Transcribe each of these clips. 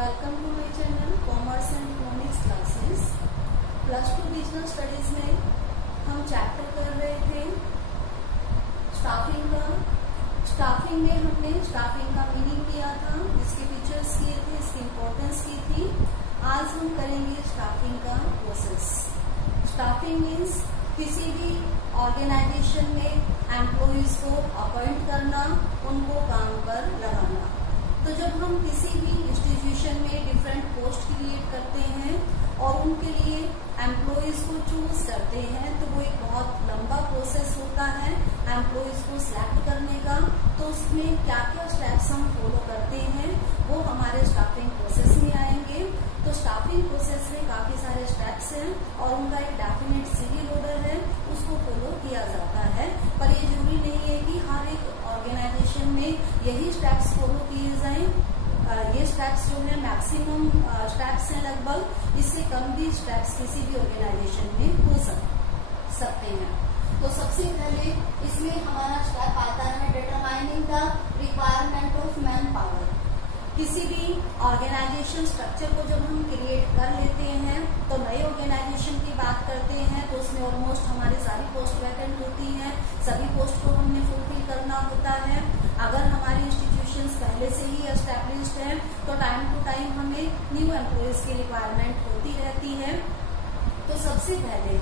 Welcome to my channel commerce and economics classes. +2 business studies में हम chapter कर रहे थे स्टाफिंग का। स्टाफिंग में हमने स्टाफिंग का मीनिंग किया था, इसके फीचर्स किए थे, इसकी इम्पोर्टेंस की थी। आज हम करेंगे स्टाफिंग का प्रोसेस। स्टाफिंग मीन्स किसी भी ऑर्गेनाइजेशन में एम्प्लॉइज को अपॉइंट करना, उनको काम पर लगाना। तो जब हम किसी भी इंस्टीट्यूशन में डिफरेंट पोस्ट क्रिएट करते हैं और उनके लिए एम्प्लॉइज को चूज करते हैं, तो वो एक बहुत लंबा प्रोसेस होता है एम्प्लॉइज को सिलेक्ट करने का। तो उसमें क्या क्या स्टेप्स हम फॉलो करते हैं वो हमारे स्टाफिंग प्रोसेस में आएंगे। तो स्टाफिंग प्रोसेस में काफी सारे स्टेप्स हैं और उनका एक डेफिनेट सीरियल ऑर्डर है, उसको फॉलो किया जाता है। पर ये जरूरी नहीं है कि हर एक ऑर्गेनाइजेशन में यही स्टेप्स फॉलो किए जाएं। ये स्टेप्स जो है मैक्सिमम स्टेप्स हैं लगभग, इससे कम भी स्टेप्स किसी भी ऑर्गेनाइजेशन में हो सकते हैं। तो सबसे पहले इसमें हमारा स्टेप आता है determining the requirement of man power. किसी भी ऑर्गेनाइजेशन स्ट्रक्चर को जब हम क्रिएट कर लेते हैं, तो नए ऑर्गेनाइजेशन की बात करते हैं तो उसमें ऑलमोस्ट हमारी सारी पोस्ट वैकेंट होती हैं, सभी पोस्ट को हमने फुलफिल करना होता है। अगर हमारी इंस्टीट्यूशंस पहले से ही एस्टैब्लिश्ड है तो टाइम टू टाइम हमें न्यू एम्प्लॉइज की रिक्वायरमेंट होती रहती है। तो सबसे पहले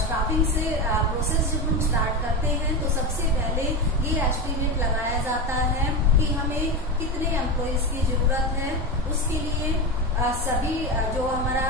स्टाफिंग से प्रोसेस जब हम स्टार्ट करते हैं तो सबसे पहले ये एस्टिमेट लगाया जाता है कि हमें कितने एम्प्लॉइज की जरूरत है। उसके लिए सभी जो हमारा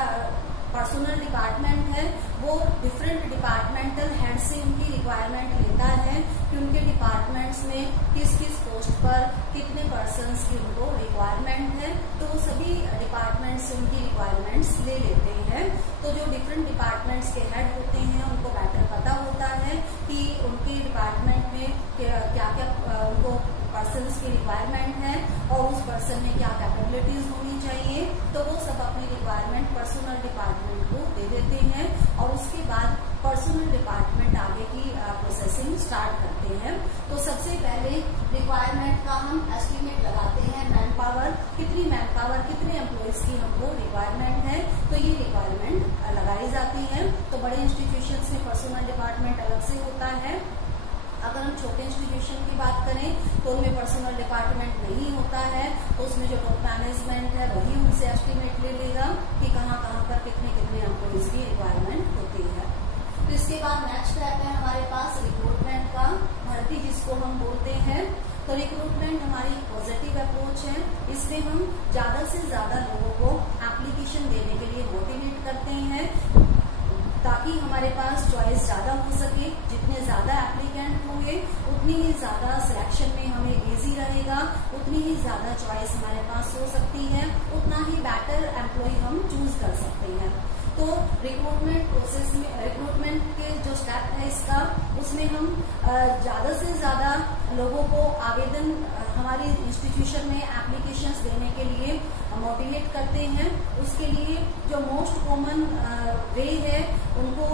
पर्सनल डिपार्टमेंट है वो डिफरेंट डिपार्टमेंटल हेड से उनकी रिक्वायरमेंट लेता है कि उनके डिपार्टमेंट्स में किस किस पोस्ट पर कितने पर्सन्स की उनको रिक्वायरमेंट है। तो वो सभी डिपार्टमेंट से उनकी रिक्वायरमेंट्स ले लेते हैं। तो जो डिफरेंट डिपार्टमेंट्स के हेड होते हैं उनको बेटर पता होता है कि उनके डिपार्टमेंट में क्या क्या उनको पर्सन्स की रिक्वायरमेंट है और उस पर्सन में क्या कैपेबिलिटीज होनी चाहिए। तो वो सब अपनी रिक्वायरमेंट पर्सनल डिपार्टमेंट को दे देते हैं और उसके बाद पर्सनल डिपार्टमेंट आगे की प्रोसेसिंग स्टार्ट करते हैं। तो सबसे पहले रिक्वायरमेंट का हम एस्टिमेट लगाते हैं। मैन पावर, कितनी मैन पावर, कितने एम्प्लॉइज की हमको रिक्वायरमेंट है, तो ये रिक्वायरमेंट लगाई जाती है। तो बड़े इंस्टीट्यूशन में पर्सनल डिपार्टमेंट अलग से होता है। अगर हम छोटे इंस्टीट्यूशन की बात करें तो उनमें पर्सनल डिपार्टमेंट नहीं होता है, तो उसमें जो टॉप मैनेजमेंट है वही उनसे एस्टिमेट ले लेगा कि कहाँ कहाँ पर कितने कितने एम्प्लॉइज की रिक्वायरमेंट होती है। तो इसके बाद नेक्स्ट स्टेप है हमारे पास रिक्रूटमेंट का, भर्ती जिसको हम बोलते हैं। तो रिक्रूटमेंट हमारी पॉजिटिव अप्रोच है, इसमें हम ज्यादा से ज्यादा लोगों को एप्लीकेशन देने के लिए मोटिवेट करते हैं ताकि हमारे पास चॉइस ज्यादा हो सके। जितने ज्यादा एप्लीकेंट होंगे उतनी ही ज्यादा सिलेक्शन में हमें इजी रहेगा, उतनी ही ज्यादा चॉइस हमारे पास हो सकती है, उतना ही बेटर एम्प्लॉय हम चूज कर सकते हैं। तो रिक्रूटमेंट प्रोसेस में रिक्रूटमेंट के जो स्टेप है इसका, उसमें हम ज्यादा से ज्यादा लोगों को आवेदन हमारी इंस्टीट्यूशन में एप्लीकेशंस देने के लिए मोटिवेट करते हैं। उसके लिए जो मोस्ट कॉमन वे है उनको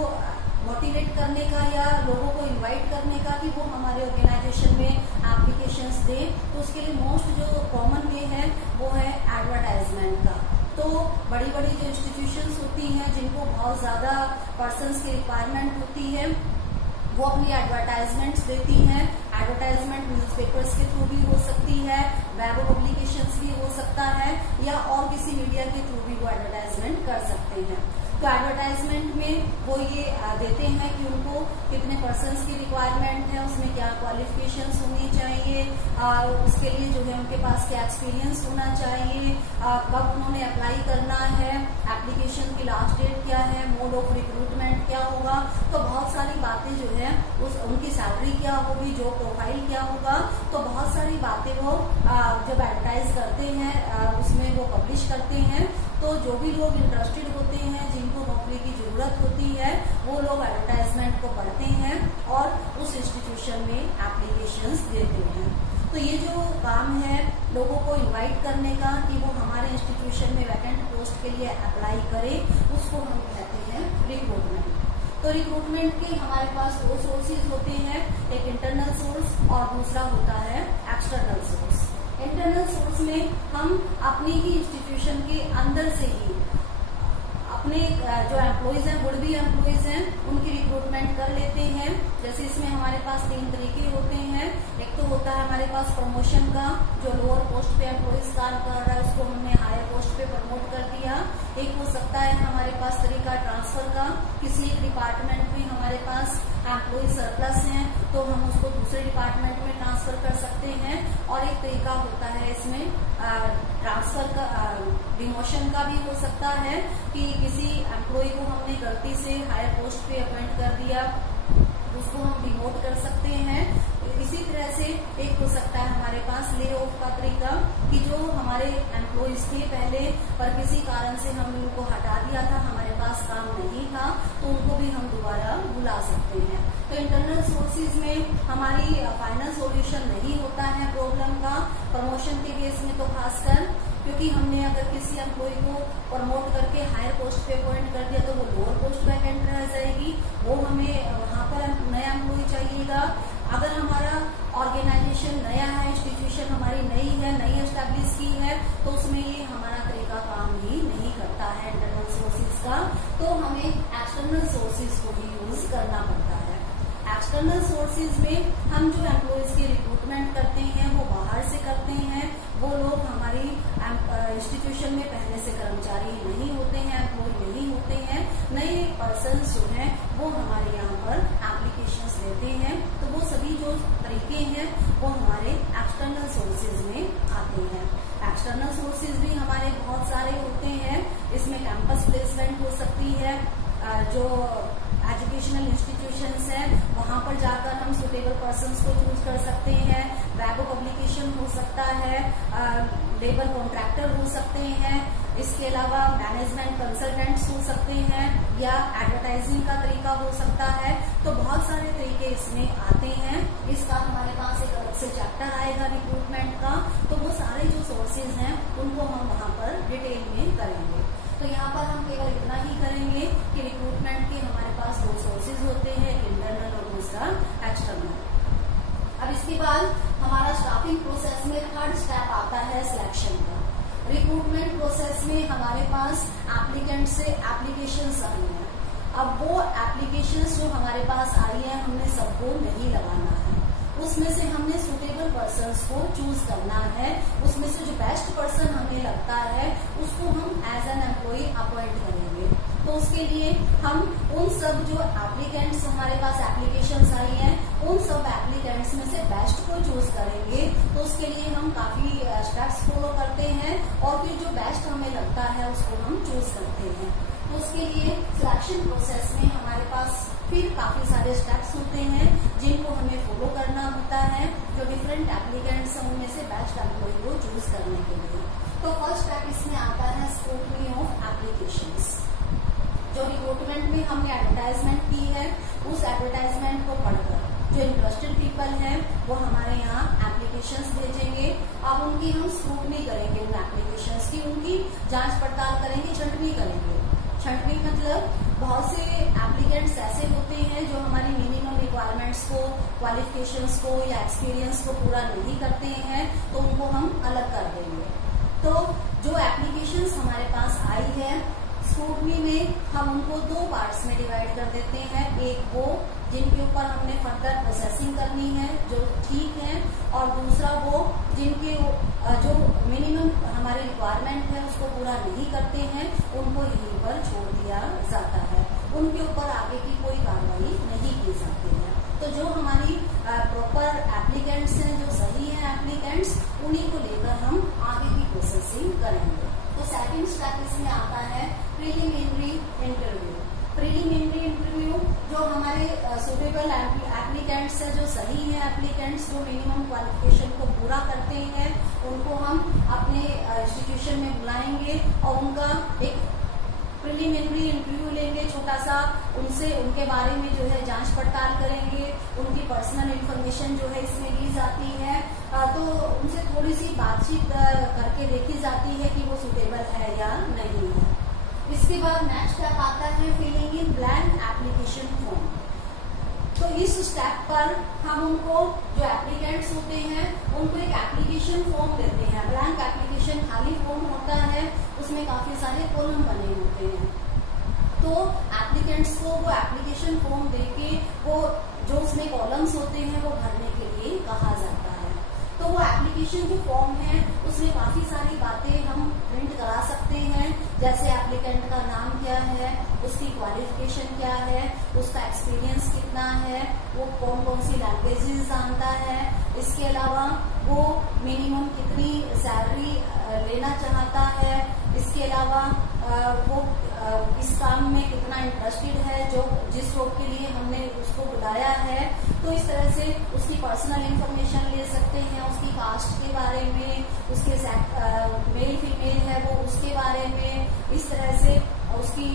मोटिवेट करने का या लोगों को इनवाइट करने का कि वो हमारे ऑर्गेनाइजेशन में एप्लीकेशंस दें, तो उसके लिए मोस्ट जो कॉमन वे है वो है एडवर्टाइजमेंट का। तो बड़ी बड़ी जो इंस्टीट्यूशंस होती हैं जिनको बहुत ज्यादा पर्सन्स की रिक्वायरमेंट होती है वो अपनी एडवर्टाइजमेंट्स देती हैं। एडवर्टाइजमेंट न्यूज़पेपर्स के थ्रू भी हो सकती है, वेब पब्लिकेशंस भी हो सकता है, या और किसी मीडिया के थ्रू भी वो एडवर्टाइजमेंट कर सकते हैं। तो एडवर्टाइजमेंट में वो ये देते हैं कि उनको कितने पर्सन्स की रिक्वायरमेंट है, उसमें क्या क्वालिफिकेशंस होनी चाहिए, उसके लिए जो है उनके पास क्या एक्सपीरियंस होना चाहिए, कब उन्होंने अप्लाई करना है, एप्लीकेशन की लास्ट डेट क्या है, मोड ऑफ रिक्रूटमेंट क्या होगा। तो बहुत सारी बातें जो है उनकी सैलरी क्या होगी, जॉब प्रोफाइल क्या होगा, तो बहुत सारी बातें वो जब एडवर्टाइज करते हैं उसमें वो पब्लिश करते हैं। तो जो भी लोग इंटरेस्टेड होते हैं, जिनको नौकरी की जरूरत होती है, वो लोग एडवर्टाइजमेंट को पढ़ते हैं और उस इंस्टीट्यूशन में एप्लीकेशंस देते हैं। तो ये जो काम है लोगों को इनवाइट करने का कि वो हमारे इंस्टीट्यूशन में वैकेंट पोस्ट के लिए अप्लाई करें, उसको हम कहते हैं रिक्रूटमेंट। तो रिक्रूटमेंट के हमारे पास दो सोर्सेज होते हैं, एक इंटरनल सोर्स और दूसरा होता है एक्सटर्नल सोर्स। इंटरनल सोर्स में हम अपनी ही इंस्टीट्यूशन के अंदर से ही अपने जो एम्प्लॉइज हैं, वुड बी एम्प्लॉइज हैं, उनकी रिक्रूटमेंट कर लेते हैं। जैसे इसमें हमारे पास 3 तरीके होते हैं। एक तो होता है हमारे पास प्रमोशन का, जो लोअर पोस्ट पे एम्प्लॉइज काम कर रहा है उसको हमने हायर पोस्ट पे प्रमोट कर दिया। एक हो सकता है हमारे पास तरीका ट्रांसफर का, किसी एक डिपार्टमेंट में हमारे पास एम्प्लॉय सरप्लस हैं तो हम उसको दूसरे डिपार्टमेंट में ट्रांसफर कर सकते हैं। और एक तरीका होता है इसमें ट्रांसफर का, डिमोशन का भी हो सकता है कि किसी एम्प्लॉय को हमने गलती से हायर पोस्ट पे अपॉइंट कर दिया, उसको हम डिमोट कर सकते हैं। इसी तरह से एक हो सकता है हमारे पास ले ऑफ का तरीका, कि जो हमारे एम्प्लॉइज थे पहले पर किसी कारण से हमने उनको हटा दिया था, हमारे पास काम नहीं था, तो उनको भी हम दोबारा बुला सकते हैं। तो इंटरनल सोर्सेज में हमारी फाइनल सॉल्यूशन नहीं होता है प्रॉब्लम का, प्रमोशन के केस में तो खासकर, क्योंकि हमने अगर किसी एम्प्लॉय को प्रमोट करके हायर पोस्ट पे अपॉइंट कर दिया तो वो लोअर पोस्ट वैकेंट रह जाएगी, वो हमें वहां पर नया एम्प्लॉय चाहिएगा। अगर हमारा ऑर्गेनाइजेशन नया है, इंस्टीट्यूशन हमारी नई है, नई एस्टेब्लिश की है, तो उसमें ये हमारा तरीका काम ही नहीं करता है इंटरनल सोर्सेज का, तो हमें एक्सटर्नल सोर्सेज को ही यूज करना पड़ता है। एक्सटर्नल सोर्सेज में हम जो एम्प्लॉयज की रिक्रूटमेंट करते हैं वो बाहर से करते हैं। वो लोग हमारी इंस्टीट्यूशन में पहले से कर्मचारी नहीं होते हैं, एम्प्लॉय नहीं होते हैं, नए पर्सन जो हैं वो हमारे यहाँ पर एप्लीकेशंस देते हैं। तो वो सभी जो तरीके हैं वो हमारे एक्सटर्नल सोर्सेज में आते हैं। एक्सटर्नल सोर्सेज भी हमारे बहुत सारे होते हैं। इसमें कैंपस प्लेसमेंट हो सकती है, जो एजुकेशनल इंस्टीट्यूशंस हैं वहां पर जाकर हम सुटेबल पर्सन्स को चूज कर सकते हैं। वेब पब्लिकेशन हो सकता है, लेबर कॉन्ट्रैक्टर हो सकते हैं, इसके अलावा मैनेजमेंट कंसल्टेंट्स हो सकते हैं, या एडवर्टाइजिंग का तरीका हो सकता है। तो बहुत सारे तरीके इसमें आते हैं। इसका हमारे पास एक अलग से चैप्टर आएगा रिक्रूटमेंट का, तो वो सारे जो सोर्सेज हैं उनको हम वहां पर डिटेल में करेंगे। तो यहाँ पर हम केवल इतना ही करेंगे कि रिक्रूटमेंट के हमारे पास 2 सोर्सेज होते हैं, इंटरनल और दूसरा एक्सटर्नल। अब इसके बाद हमारा स्टाफिंग प्रोसेस में 3rd स्टेप आता है सिलेक्शन का। रिक्रूटमेंट प्रोसेस में हमारे पास एप्लीकेंट से एप्लीकेशंस आई हैं। अब वो एप्लीकेशंस जो हमारे पास आई है हमने सबको नहीं लगाना है, उसमें से हमने सुटेबल पर्सन्स को चूज करना है। उसमें से जो बेस्ट पर्सन हमें लगता है उसको हम एज एन एम्प्लॉय अपॉइंट करेंगे। तो उसके लिए हम उन सब जो एप्लीकेंट्स हमारे पास एप्लीकेशंस आई हैं उन सब एप्लीकेंट्स में से बेस्ट को चूज करेंगे। तो उसके लिए हम काफी स्टेप्स फॉलो करते हैं और फिर जो बेस्ट हमें लगता है उसको हम चूज करते हैं। तो उसके लिए सिलेक्शन प्रोसेस में हमारे पास फिर काफी सारे स्टेप्स होते हैं जिनको हमें फॉलो करना होता है, जो डिफरेंट एप्लीकेंट्स हैं उनमें से बेस्ट एम्प्लॉय को चूज करने के लिए। तो फर्स्ट स्टेप इसमें आता है स्क्रूटनी ऑफ एप्लीकेशंस। जो रिक्रूटमेंट में हमने एडवर्टाइजमेंट की है उस एडवर्टाइजमेंट को पढ़कर जो इंटरेस्टेड पीपल हैं वो हमारे यहाँ एप्लीकेशंस भेजेंगे। अब उनकी हम स्क्रूटनी करेंगे, उन एप्लीकेशंस की उनकी जांच पड़ताल करेंगे, छंटनी करेंगे। छंटनी मतलब बहुत से एप्लीकेंट्स ऐसे होते हैं जो हमारी मिनिमम रिक्वायरमेंट्स को, क्वालिफिकेशंस को या एक्सपीरियंस को पूरा नहीं करते हैं, तो उनको हम अलग कर देंगे। तो जो एप्लीकेशंस हमारे पास आई है स्क्रूटनी में हम उनको 2 पार्ट्स में डिवाइड कर देते हैं। एक वो जिनके ऊपर हमने फर्दर प्रोसेसिंग करनी है जो ठीक है, और दूसरा वो जिनके जो मिनिमम हमारी रिक्वायरमेंट है उसको पूरा नहीं करते हैं, उनको यहीं पर छोड़ दिया जाता है, उनके ऊपर आगे की कोई कार्रवाई नहीं की जाती है। तो जो हमारी प्रॉपर एप्लीकेंट्स हैं, जो सही है एप्लीकेंट्स, उन्हीं को लेकर हम आगे की प्रोसेसिंग करेंगे। तो सेकंड स्टेप इसमें आता है प्रीलिमिनरी इंटरव्यू। प्रीलिमिनरी इंटरव्यू जो हमारे सुटेबल एप्लीकेंट्स हैं, जो सही है एप्लीकेंट्स, जो मिनिमम क्वालिफिकेशन को पूरा करते हैं, उनको हम अपने इंस्टीट्यूशन में बुलाएंगे और उनका एक प्रीलिमिनरी इंटरव्यू लेंगे छोटा सा, उनसे उनके बारे में जो है जांच पड़ताल करेंगे, उनकी पर्सनल इन्फॉर्मेशन जो है इसमें ली जाती है, तो उनसे थोड़ी सी बातचीत करके देखी जाती है कि वो सुटेबल है या नहीं है। इसके बाद नेक्स्ट स्टेप आता है filling in blank application form. तो इस स्टेप पर हम उनको जो एप्लीकेंट्स होते हैं उनको एक एप्लीकेशन फॉर्म देते हैं उसमें काफी सारे कॉलम बने होते हैं। तो एप्लीकेंट्स को वो एप्लीकेशन फॉर्म देके वो जो उसमें कॉलम्स होते हैं वो भरने के लिए कहा जाता है। तो वो एप्लीकेशन जो फॉर्म है उसमें काफी सारी बातें हम प्रिंट करा सकते हैं, जैसे एप्लीकेंट का नाम क्या है, उसकी क्वालिफिकेशन क्या है, उसका एक्सपीरियंस कितना है, वो कौन कौन सी लैंग्वेजेस जानता है, इसके अलावा वो मिनिमम कितनी सैलरी लेना चाहता है, इसके अलावा वो इस काम में कितना इंटरेस्टेड है, जो जिस जॉब के लिए हमने उसको बुलाया है। तो इस तरह से उसकी पर्सनल इंफॉर्मेशन ले सकते हैं, उसकी कास्ट के बारे में, उसके मेल फीमेल है वो उसके बारे में, इस तरह से उसकी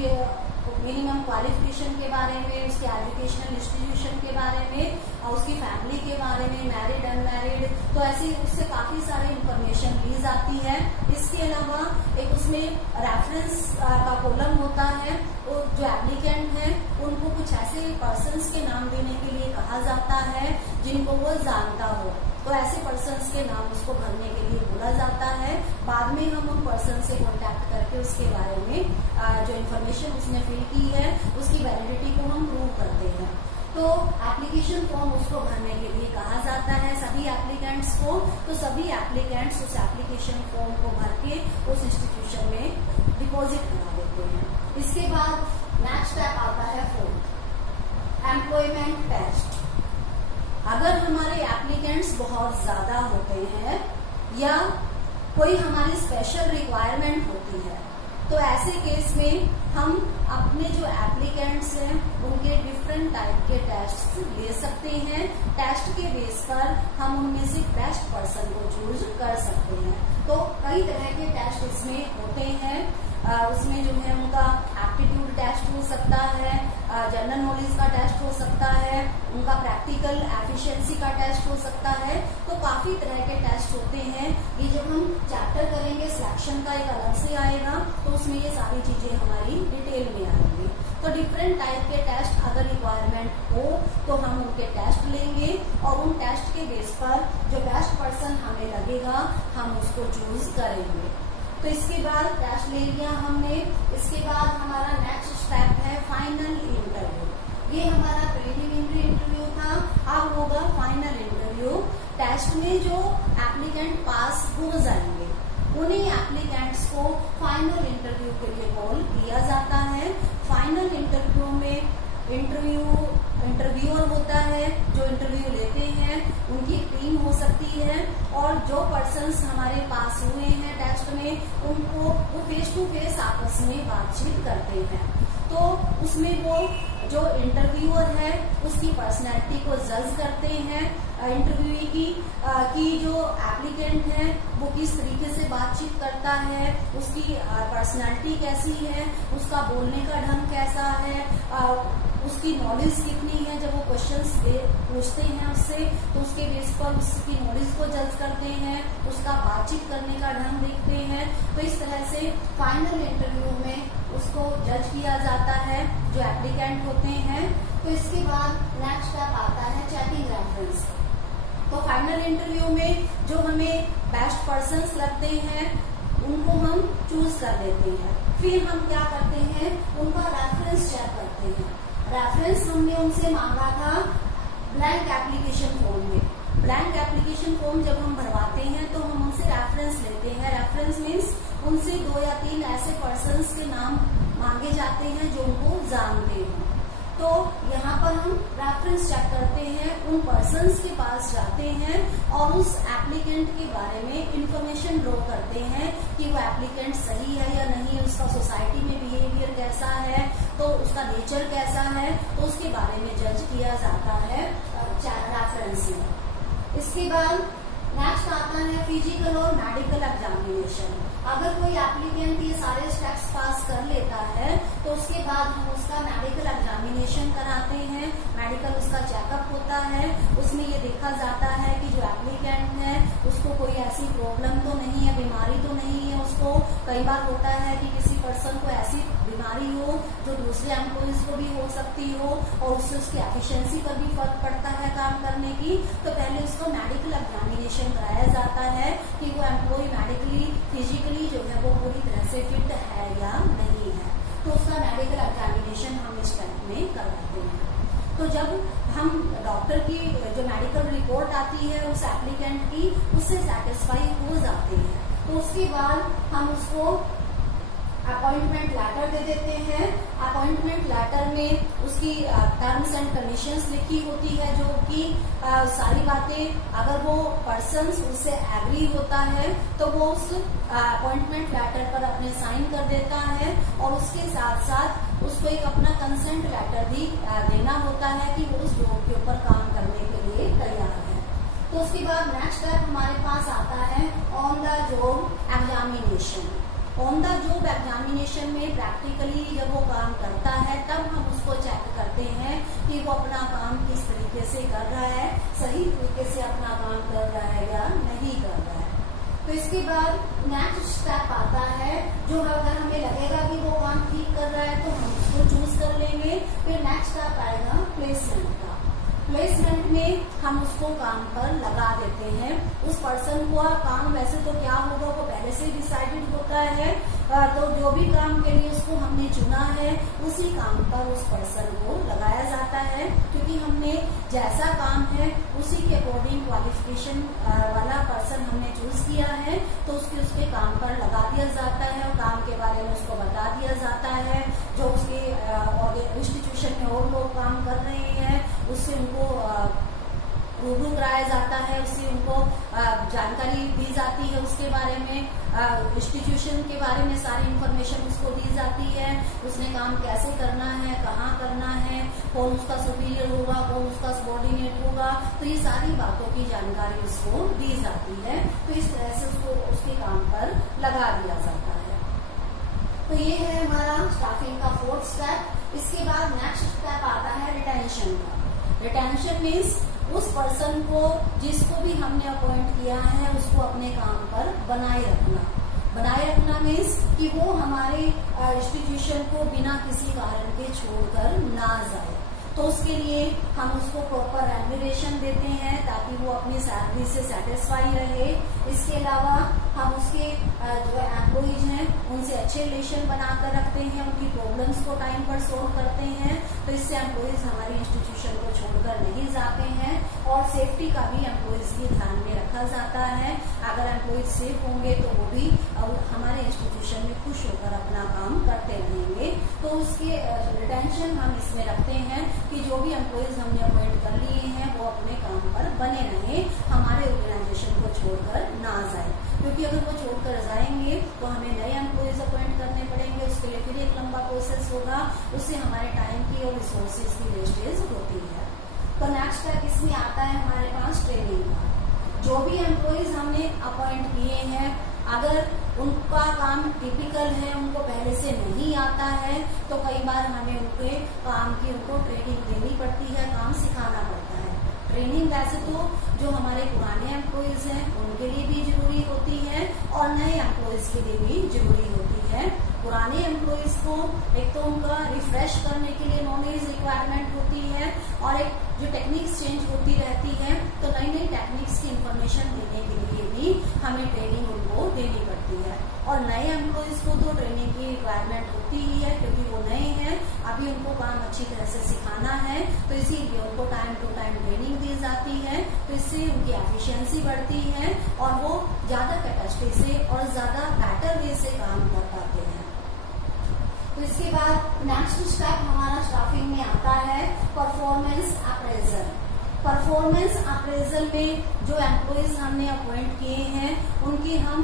मिनिमम क्वालिफिकेशन के बारे में, उसके एजुकेशनल इंस्टीट्यूशन के बारे में, और उसकी फैमिली के बारे में, मैरिड अनमैरिड, तो ऐसी उससे काफी सारी इंफॉर्मेशन ली जाती है। इसके अलावा एक उसमें रेफरेंस का कॉलम होता है, और जो एप्लीकेंट है उनको कुछ ऐसे पर्सन्स के नाम देने के लिए कहा जाता है जिनको वो जानता हो, तो ऐसे पर्सन्स के नाम उसको भरने के लिए बोला जाता है। बाद में हम उन पर्सन से कॉन्टेक्ट करके उसके बारे में जो इन्फॉर्मेशन उसने फिल की है उसकी वैलिडिटी को हम प्रूव करते हैं। तो एप्लीकेशन फॉर्म उसको भरने के लिए कहा जाता है सभी एप्लीकेंट्स को। तो सभी एप्लीकेंट्स उस एप्लीकेशन फॉर्म को भर के उस इंस्टीट्यूशन में डिपॉजिट करा देते हैं। इसके बाद नेक्स्ट स्टेप आता है 4th, एम्प्लॉयमेंट टेस्ट। अगर हमारे एप्लीकेंट्स बहुत ज्यादा होते हैं या कोई हमारी स्पेशल रिक्वायरमेंट होती है, तो ऐसे केस में हम अपने जो एप्लीकेंट्स हैं उनके डिफरेंट टाइप के टेस्ट ले सकते हैं। टेस्ट के बेस पर हम उनमें से बेस्ट पर्सन को चूज कर सकते हैं। तो कई तरह के टेस्ट इसमें होते हैं। उसमें जो है उनका एप्टीट्यूड टेस्ट हो सकता है, जनरल नॉलेज का टेस्ट हो सकता है, उनका प्रैक्टिकल एफिशिएंसी का टेस्ट हो सकता है। तो काफी तरह के टेस्ट होते हैं। ये जब हम चैप्टर करेंगे सिलेक्शन का एक अलग से आएगा, तो उसमें ये सारी चीजें हमारी डिटेल में आएंगी। तो डिफरेंट टाइप के टेस्ट अगर रिक्वायरमेंट हो तो हम उनके टेस्ट लेंगे, और उन टेस्ट के बेस पर जो बेस्ट पर्सन हमें लगेगा हम उसको चूज करेंगे। तो इसके बाद टेस्ट ले लिया हमने। इसके बाद हमारा नेक्स्ट स्टेप है फाइनल इंटरव्यू। ये हमारा प्रीलिमिनरी इंटरव्यू था, अब होगा फाइनल इंटरव्यू। टेस्ट में जो एप्लीकेंट पास हो जाएंगे उन्हीं एप्लीकेंट्स को फाइनल इंटरव्यू के लिए कॉल किया जाता है। फाइनल इंटरव्यू में इंटरव्यूअर होता है, जो इंटरव्यू लेते हैं उनकी टीम हो सकती है, और जो पर्सन्स हमारे पास हुए हैं टेस्ट में उनको वो फेस टू फेस आपस में बातचीत करते हैं। तो उसमें वो जो इंटरव्यूअर है उसकी पर्सनैलिटी को जज करते हैं, इंटरव्यू की जो एप्लीकेंट है वो किस तरीके से बातचीत करता है, उसकी पर्सनैलिटी कैसी है, उसका बोलने का ढंग कैसा है, उसकी नॉलेज कितनी है। जब वो क्वेश्चंस पूछते हैं उससे, तो उसके बेस पर उसकी नॉलेज को जज करते हैं, उसका बातचीत करने का ढंग देखते हैं। तो इस तरह से फाइनल इंटरव्यू में उसको जज किया जाता है जो एप्लीकेंट होते हैं। तो इसके बाद नेक्स्ट स्टेप आता है चेकिंग रेफरेंस। तो फाइनल इंटरव्यू में जो हमें बेस्ट पर्सन्स लगते हैं उनको हम चूज कर लेते हैं। फिर हम क्या करते हैं, उनका रेफरेंस चेक करते हैं। रेफरेंस हमने उनसे मांगा था ब्लैंक एप्लीकेशन फॉर्म में। ब्लैंक एप्लीकेशन फॉर्म जब हम भरवाते हैं तो हम उनसे रेफरेंस लेते हैं। रेफरेंस मीन्स उनसे 2 या 3 ऐसे पर्सन्स के नाम मांगे जाते हैं जो उनको जानते हैं। तो यहाँ पर हम रेफरेंस चेक करते हैं, उन पर्सन्स के पास जाते हैं और उस एप्लीकेंट के बारे में इंफॉर्मेशन ड्रॉ करते हैं कि वो एप्लीकेंट सही है या नहीं, उसका सोसाइटी में बिहेवियर कैसा है, तो उसका नेचर कैसा है, तो उसके बारे में जज किया जाता है रेफरेंस में। इसके बाद नेक्स्ट आता है फिजिकल और मेडिकल एग्जामिनेशन। अगर कोई एप्लीकेंट ये सारे स्टेप्स पास कर लेता है तो उसके बाद हम उसका मेडिकल एग्जामिनेशन कराते हैं। मेडिकल उसका चेकअप होता है, उसमें ये देखा जाता है कि जो एप्लीकेंट है उसको कोई ऐसी प्रॉब्लम तो नहीं है, बीमारी तो नहीं है उसको। कई बार होता है कि किसी पर्सन को ऐसी बीमारी हो जो दूसरे एम्प्लॉइज को भी हो सकती हो और उससे उसकी एफिशिएंसी पर भी फर्क पड़ता है काम करने की। तो पहले उसको मेडिकल एग्जामिनेशन कराया जाता है कि वो एम्प्लॉय मेडिकली फिजिकली जो है वो पूरी तरह से फिट डॉक्टर की जो मेडिकल रिपोर्ट आती है उस एप्लीकेंट की, उससे सेटिस्फाई हो जाते हैं। तो उसके बाद हम उसको अपॉइंटमेंट लेटर दे देते हैं। अपॉइंटमेंट लेटर में उसकी टर्म्स एंड कंडीशंस लिखी होती है, जो कि सारी बातें अगर वो पर्सन उससे एग्री होता है तो वो उस अपॉइंटमेंट लेटर पर अपने साइन कर देता है, और उसके साथ साथ उसको एक अपना कंसेंट लेटर भी देना होता है कि वो उस जॉब के ऊपर काम करने के लिए तैयार है। तो उसके बाद नेक्स्ट स्टेप हमारे पास आता है on the job examination. On the job examination में प्रैक्टिकली जब वो काम करता है तब हम उसको चेक करते हैं कि वो अपना काम किस तरीके से कर रहा है, सही तरीके से अपना काम कर रहा है या नहीं कर रहा है। तो इसके बाद नेक्स्ट स्टेप आता है, जो अगर हमें लगेगा कि वो काम ठीक कर रहा है तो हम उसको चूज कर लेंगे। फिर नेक्स्ट स्टेप आएगा प्लेसमेंट का। प्लेसमेंट में हम उसको काम पर लगा देते हैं। उस पर्सन को काम वैसे तो क्या होगा वो पहले से डिसाइडेड होता है, तो जो भी काम के लिए उसको हमने चुना है उसी काम पर उस पर्सन को लगाया जाता है, क्योंकि हमने जैसा काम है उसी के अकॉर्डिंग क्वालिफिकेशन वाला पर्सन हमने चूज किया है, तो उसके काम पर लगा दिया जाता है और काम के बारे में उसको बता दिया जाता है। जो उसके इंस्टीट्यूशन में और लोग काम कर रहे हैं उससे उनको रूबरू कराया जाता है, उससे उनको जानकारी दी जाती है उसके बारे में, इंस्टीट्यूशन के बारे में सारी इंफॉर्मेशन उसको दी जाती है, उसने काम कैसे करना है, कहाँ करना है, कौन उसका सुपीरियर होगा, कौन उसका सबॉर्डिनेट होगा, तो ये सारी बातों की जानकारी उसको दी जाती है। तो इस तरह से उसको उसके काम पर लगा दिया जाता है। तो ये है हमारा स्टाफिंग का 4th स्टेप। इसके बाद नेक्स्ट स्टेप आता है रिटेंशन का। रिटेंशन मीन्स उस पर्सन को जिसको भी हमने अपॉइंट किया है उसको अपने काम पर बनाए रखना। बनाए रखना मीन्स कि वो हमारे इंस्टीट्यूशन को बिना किसी कारण के छोड़कर ना जाए। तो उसके लिए हम उसको प्रॉपर रेम्यूनरेशन देते हैं ताकि वो अपनी सैलरी से सेटिस्फाई रहे। इसके अलावा हम उसके जो एम्प्लॉइज हैं उनसे अच्छे रिलेशन बनाकर रखते हैं, उनकी प्रॉब्लम्स को टाइम पर सोल्व करते हैं, तो इससे एम्प्लॉइज हमारे इंस्टीट्यूशन को छोड़कर नहीं जाते हैं। और सेफ्टी का भी एम्प्लॉइज की ध्यान में रखा जाता है। अगर एम्प्लॉइज सेफ होंगे तो वो भी हमारे इंस्टीट्यूशन में खुश होकर अपना काम करते रहेंगे। तो उसके रिटेंशन हम इसमें रखते हैं कि जो भी एम्प्लॉइज हमने अपॉइंट कर लिए हैं वो अपने काम पर बने रहें, हमारे ऑर्गेनाइजेशन को छोड़कर ना जाए, क्योंकि अगर वो छोड़कर जाएंगे तो हमें नए एम्प्लॉइज अपॉइंट करने पड़ेंगे, उसके लिए फिर एक लंबा प्रोसेस होगा, उससे हमारे टाइम की और रिसोर्सेज की वेस्टेज होती है। तो नेक्स्ट स्टेप इसमें आता है हमारे पास ट्रेनिंग का। जो भी एम्प्लॉइज हमने अपॉइंट किए हैं अगर उनका काम टिपिकल है, उनको पहले से नहीं आता है, तो कई बार हमें उनके काम की उनको ट्रेनिंग देनी पड़ती है, काम सिखाना पड़ता है। ट्रेनिंग वैसे तो जो हमारे पुराने एम्प्लॉइज हैं उनके लिए भी जरूरी होती है और नए एम्प्लॉइज के लिए भी जरूरी होती है। पुराने एम्प्लॉइज को एक तो उनका रिफ्रेश करने के लिए नॉलेज रिक्वायरमेंट होती है, और एक जो टेक्निक्स चेंज होती रहती है, तो नई नई टेक्निक्स की इंफॉर्मेशन देने के लिए भी हमें ट्रेनिंग उनको देनी पड़ती है। और नए एम्प्लॉइज को तो ट्रेनिंग की रिक्वायरमेंट होती ही है, क्योंकि वो नए हैं, अभी उनको काम अच्छी तरह से सिखाना है, तो इसीलिए उनको टाइम टू टाइम ट्रेनिंग दी जाती है। तो इससे उनकी एफिशिएंसी बढ़ती है और वो ज्यादा कैपेसिटी से और ज्यादा बेटर वे से काम कर पाते हैं। तो इसके बाद नेक्स्ट स्टेप हमारा स्टाफिंग में आता है परफॉर्मेंस अप्रेजल। परफॉर्मेंस अप्रेजल में जो एम्प्लॉइज हमने अपॉइंट किए हैं उनकी हम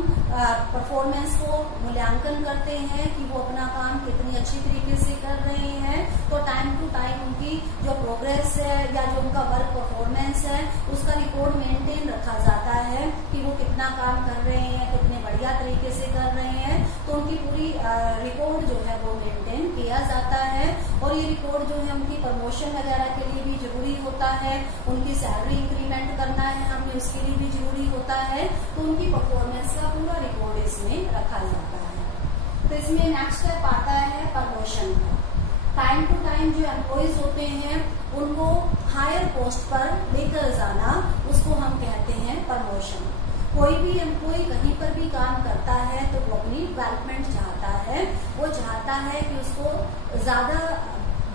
परफॉर्मेंस को मूल्यांकन करते हैं कि वो अपना काम कितनी अच्छी तरीके से कर रहे हैं। तो टाइम टू टाइम उनकी जो प्रोग्रेस है या जो उनका वर्क परफॉर्मेंस है उसका रिकॉर्ड मेंटेन रखा जाता है कि वो कितना काम कर रहे हैं, कितने बढ़िया तरीके से कर रहे हैं। तो उनकी पूरी रिकॉर्ड जो है वो मेंटेन किया जाता है, और ये रिकॉर्ड जो है उनकी प्रमोशन वगैरह के लिए भी जरूरी होता है, उनकी सैलरी इंक्रीमेंट करना है हमें उसके लिए भी जरूरी होता है। तो उनकी परफॉर्मेंस का पूरा रिकॉर्ड इसमें रखा जाता है। तो इसमें नेक्स्ट स्टेप आता है प्रमोशन का। टाइम टू टाइम जो एम्प्लॉइज होते हैं उनको हायर पोस्ट पर लेकर जाना, उसको हम कहते हैं प्रमोशन। कोई भी एम्प्लॉय कहीं पर भी काम करता है तो वो अपनी डेवलपमेंट चाहता है, वो चाहता है कि उसको ज्यादा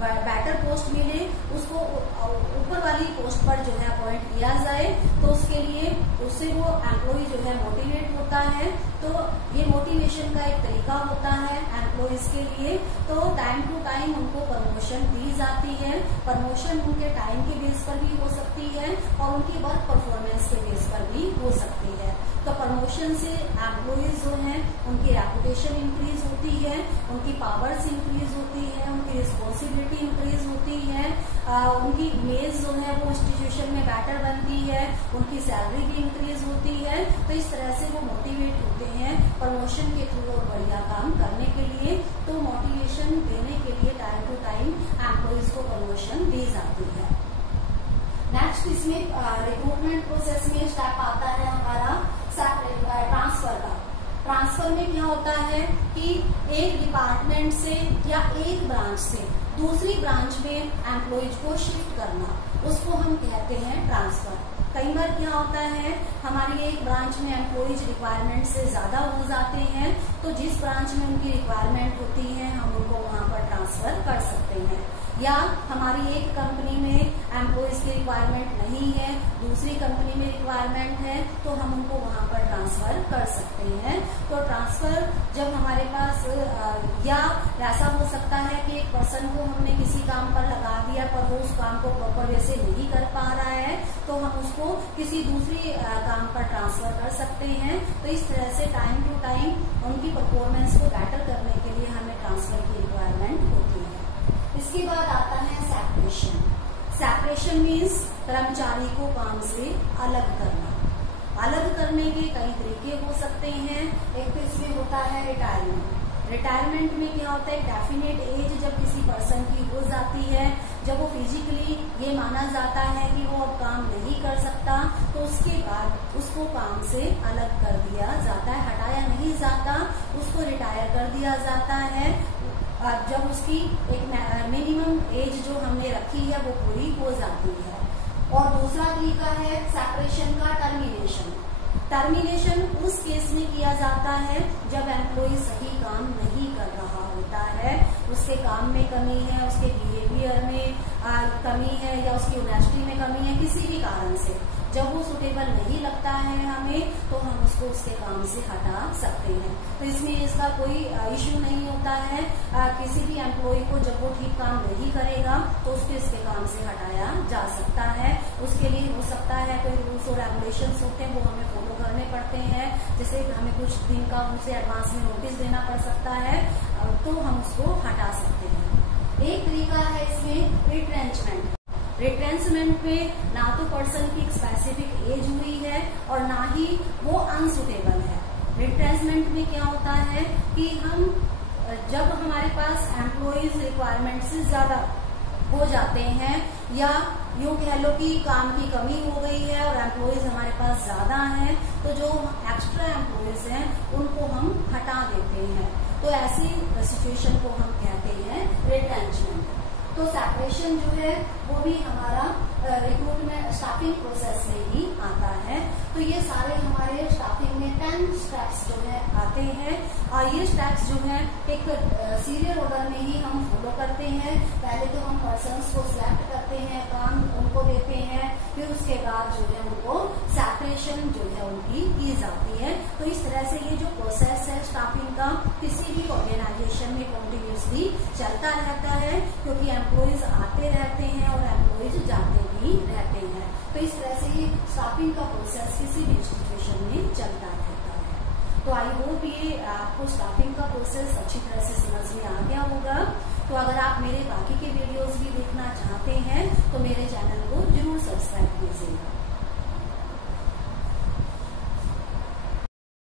बेटर पोस्ट मिले, उसको ऊपर वाली पोस्ट पर जो है अपॉइंट किया जाए, तो उसके लिए उससे वो एम्प्लॉय जो है मोटिवेट होता है। तो ये मोटिवेशन का एक तरीका होता है एम्प्लॉयज के लिए। तो टाइम टू टाइम उनको प्रमोशन दी जाती है। प्रमोशन उनके टाइम के बेस पर भी हो सकती है और उनकी वर्क परफॉर्मेंस के बेस पर भी हो सकती है। तो प्रमोशन से एम्प्लॉयज जो है उनकी रेपुटेशन इंक्रीज होती है, उनकी पावर्स इंक्रीज होती है, उनकी रिस्पॉन्सिबिलिटी इंक्रीज होती है, उनकी इमेज जो है वो इंस्टीट्यूशन में बेटर बनती है, उनकी सैलरी भी इंक्रीज होती है। तो इस तरह से वो मोटिवेट होते हैं प्रमोशन के थ्रू और बढ़िया काम करने के लिए। तो मोटिवेशन देने के लिए टाइम टू टाइम एम्प्लॉयज को प्रमोशन दी जाती है। नेक्स्ट इसमें रिक्रूटमेंट प्रोसेस में स्टेप आता है हमारा ट्रांसफर का। ट्रांसफर में क्या होता है कि एक डिपार्टमेंट से या एक ब्रांच से दूसरी ब्रांच में एम्प्लॉयज को शिफ्ट करना, उसको हम कहते हैं ट्रांसफर। कई बार क्या होता है हमारी एक ब्रांच में एम्प्लॉयज रिक्वायरमेंट से ज्यादा हो जाते हैं, तो जिस ब्रांच में उनकी रिक्वायरमेंट होती है हम उनको वहां पर ट्रांसफर कर सकते हैं। या हमारी एक कंपनी में एम्प्लॉयज की रिक्वायरमेंट नहीं है, दूसरी कंपनी में रिक्वायरमेंट है, तो हम उनको वहां पर ट्रांसफर कर सकते हैं। तो ट्रांसफर जब हमारे पास या ऐसा हो सकता है कि एक पर्सन को हमने किसी काम पर लगा दिया पर वो उस काम को प्रॉपर वे से नहीं कर पा रहा है, तो हम उसको किसी दूसरी काम पर ट्रांसफर कर सकते हैं। तो इस तरह से टाइम टू टाइम उनकी परफॉर्मेंस को बेटर करने के लिए हमें ट्रांसफर की रिक्वायरमेंट होती है। इसके बाद आता है सेपरेशन। सेपरेशन मीन्स कर्मचारी को काम से अलग करना। अलग करने के कई तरीके हो सकते हैं। एक तो इसमें होता है रिटायरमेंट। रिटायरमेंट में क्या होता है डेफिनेट एज जब किसी पर्सन की हो जाती है, जब वो फिजिकली ये माना जाता है कि वो अब काम नहीं कर सकता, तो उसके बाद उसको काम से अलग कर दिया जाता है, हटाया नहीं जाता, उसको रिटायर कर दिया जाता है जब उसकी एक मिनिमम एज जो हमने रखी है वो पूरी हो जाती है। और दूसरा तरीका है सेपरेशन का टर्मिनेशन। टर्मिनेशन उस केस में किया जाता है जब एम्प्लॉय सही काम नहीं कर रहा होता है, उसके काम में कमी है, उसके बिहेवियर में कमी है या उसकी ऑनेस्टी में कमी है, किसी भी कारण से जब वो सुटेबल नहीं लगता है हमें, तो हम उसको उसके काम से हटा सकते हैं। तो इसमें इसका कोई इश्यू नहीं होता है। किसी भी एम्प्लॉय को जब वो ठीक काम नहीं करेगा तो उसको इसके काम से हटाया जा सकता है। उसके लिए हो सकता है कोई रूल्स और रेगुलेशंस होते हैं वो हमें फॉलो करने पड़ते हैं, जैसे हमें कुछ दिन का उनसे एडवांस में नोटिस देना पड़ सकता है, तो हम उसको हटा सकते हैं। एक तरीका है इसमें रिट्रेंचमेंट। रिट्रेंचमेंट में ना तो पर्सन की स्पेसिफिक एज हुई है और ना ही वो अनसुटेबल है। रिट्रेंचमेंट में क्या होता है कि हम जब हमारे पास एम्प्लॉयज रिक्वायरमेंट से ज्यादा हो जाते हैं या यूं कह लो कि काम की कमी हो गई है और एम्प्लॉयज हमारे पास ज्यादा हैं, तो जो एक्स्ट्रा एम्प्लॉयज हैं उनको हम हटा देते हैं। तो ऐसी सिचुएशन को हम कहते हैं रिट्रेंचमेंट। तो सेपरेशन जो है वो भी हमारा रिक्रूटमेंट स्टाफिंग प्रोसेस से ही आता है। तो ये सारे हमारे स्टाफिंग में 10 स्टेप्स जो है आते हैं और ये स्टेप्स जो है एक सीरियल ऑर्डर में ही हम फॉलो करते हैं। पहले तो हम पर्सन्स को सिलेक्ट करते हैं, काम उनको देते हैं, फिर उसके बाद जो है उनको सेपरेशन जो है उनकी की जाती है। तो इस तरह से ये जो प्रोसेस है स्टाफिंग का किसी भी ऑर्गेनाइजेशन में कंटिन्यूसली चलता रहता है, क्योंकि एम्प्लॉयज आते रहते हैं और एम्प्लॉयज जाते भी रहते हैं। तो इस तरह से स्टाफिंग का प्रोसेस किसी भी इंस्टीट्यूशन में चलता रहता है। तो आई होप ये आपको स्टाफिंग का प्रोसेस अच्छी तरह से समझ में आ गया होगा। तो अगर आप मेरे बाकी के वीडियोस भी